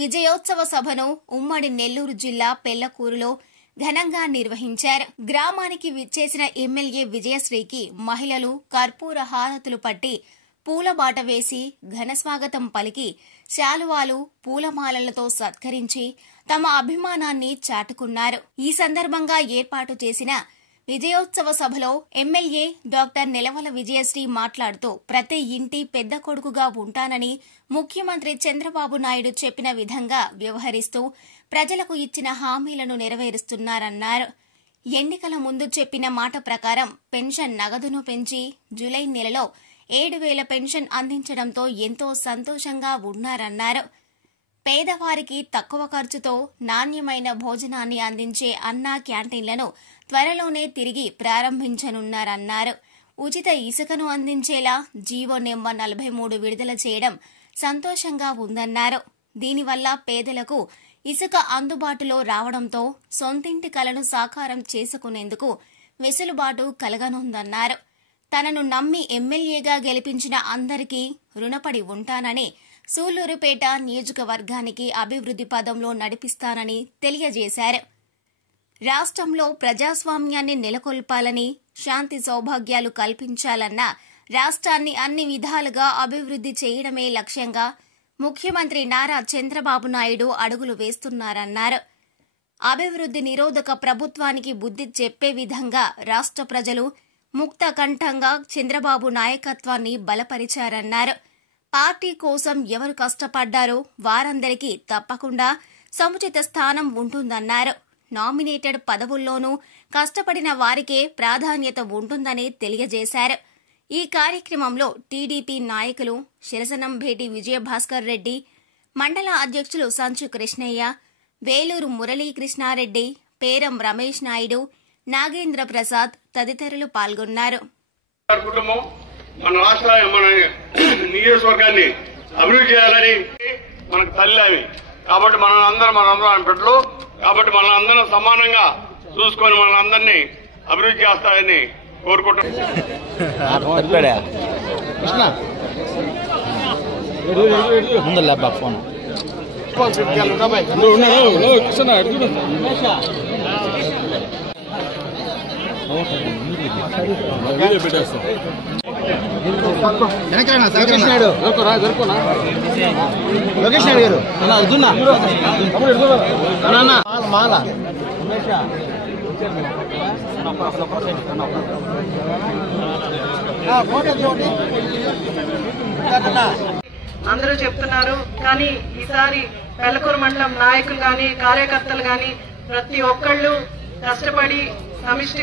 విజయోత్సవ సభను ఉమ్మడి నెల్లూరు జిల్లా పెళ్లకూరులో ఘనంగా నిర్వహించారు. గ్రామానికి విచ్చేసిన ఎమ్మెల్యే విజయశ్రీకి మహిళలు కర్పూర హారతులు పట్టి పూలబాట వేసి ఘనస్వాగతం పలికి శాలువాలు పూలమాలలతో సత్కరించి తమ అభిమానాన్ని చాటుకున్నారు. ఈ సందర్భంగా ఏర్పాటు చేసిన విజయోత్సవ సభలో ఎమ్మెల్యే డాక్టర్ నిలవల విజయశ్రీ మాట్లాడుతూ ప్రతి ఇంటి పెద్ద కొడుకుగా ఉంటానని ముఖ్యమంత్రి చంద్రబాబు నాయుడు చెప్పిన విధంగా వ్యవహరిస్తూ ప్రజలకు ఇచ్చిన హామీలను నెరవేరుస్తున్నారన్నారు. ఎన్నికల ముందు చెప్పిన మాట ప్రకారం పెన్షన్ నగదును పెంచి జూలై నెలలో 7,000 పెన్షన్ అందించడంతో ఎంతో సంతోషంగా ఉన్నారన్నారు. పేదవారికి తక్కువ ఖర్చుతో నాణ్యమైన భోజనాన్ని అందించే అన్నా క్యాంటీన్లను త్వరలోనే తిరిగి ప్రారంభించనున్నారన్నారు. ఉచిత ఇసుకను అందించేలా జీవో నెంబర్ 43 విడుదల చేయడం సంతోషంగా ఉందన్నారు. దీనివల్ల పేదలకు ఇసుక అందుబాటులో రావడంతో సొంతింటి కలను సాకారం చేసుకునేందుకు వెసులుబాటు కలగనుందన్నారు. తనను నమ్మి ఎమ్మెల్యేగా గెలిపించిన అందరికీ రుణపడి ఉంటానని, సూళ్లూరుపేట నియోజకవర్గానికి అభివృద్ది పదంలో నడిపిస్తానని తెలియజేశారు. రాష్ట్రంలో ప్రజాస్వామ్యాన్ని నెలకొల్పాలని, శాంతి సౌభాగ్యాలు కల్పించాలన్న రాష్ట్రాన్ని అన్ని విధాలుగా అభివృద్ది చేయడమే లక్ష్యంగా ముఖ్యమంత్రి నారా చంద్రబాబు నాయుడు అడుగులు వేస్తున్నారన్నారు. అభివృద్ది నిరోధక ప్రభుత్వానికి బుద్ధి చెప్పే విధంగా రాష్ట్ర ప్రజలు ముక్త కంఠంగా చంద్రబాబు నాయకత్వాన్ని బలపరిచారన్నారు. పార్టీ కోసం ఎవరు కష్టపడ్డారో వారందరికీ తప్పకుండా సముచిత స్థానం ఉంటుందన్నారు. నామినేటెడ్ పదవుల్లోనూ కష్టపడిన వారికే ప్రాధాన్యత ఉంటుందని తెలియజేశారు. ఈ కార్యక్రమంలో టీడీపీ నాయకులు శిరసనంభేటి విజయభాస్కర్ రెడ్డి, మండల అధ్యక్షులు సంచు కృష్ణయ్య, వేలూరు మురళీకృష్ణారెడ్డి, పేరం రమేష్ నాయుడు, నాగేంద్ర ప్రసాద్ తదితరులు పాల్గొన్నారు. మన రాష్ట్ర మన నియోజకవర్గాన్ని అభివృద్ధి చేయాలని మనకు తల్లి అవి కాబట్టి మనందరం బిడ్డలు కాబట్టి మనందరం సమానంగా చూసుకొని మనందరినీ అభివృద్ధి చేస్తారని కోరుకుంటున్నాం. అందరూ చెప్తున్నారు కానీ ఈసారి పెళ్లకూరు మండలం నాయకులు గాని కార్యకర్తలు గాని ప్రతి ఒక్కళ్ళు కష్టపడి సమిష్టి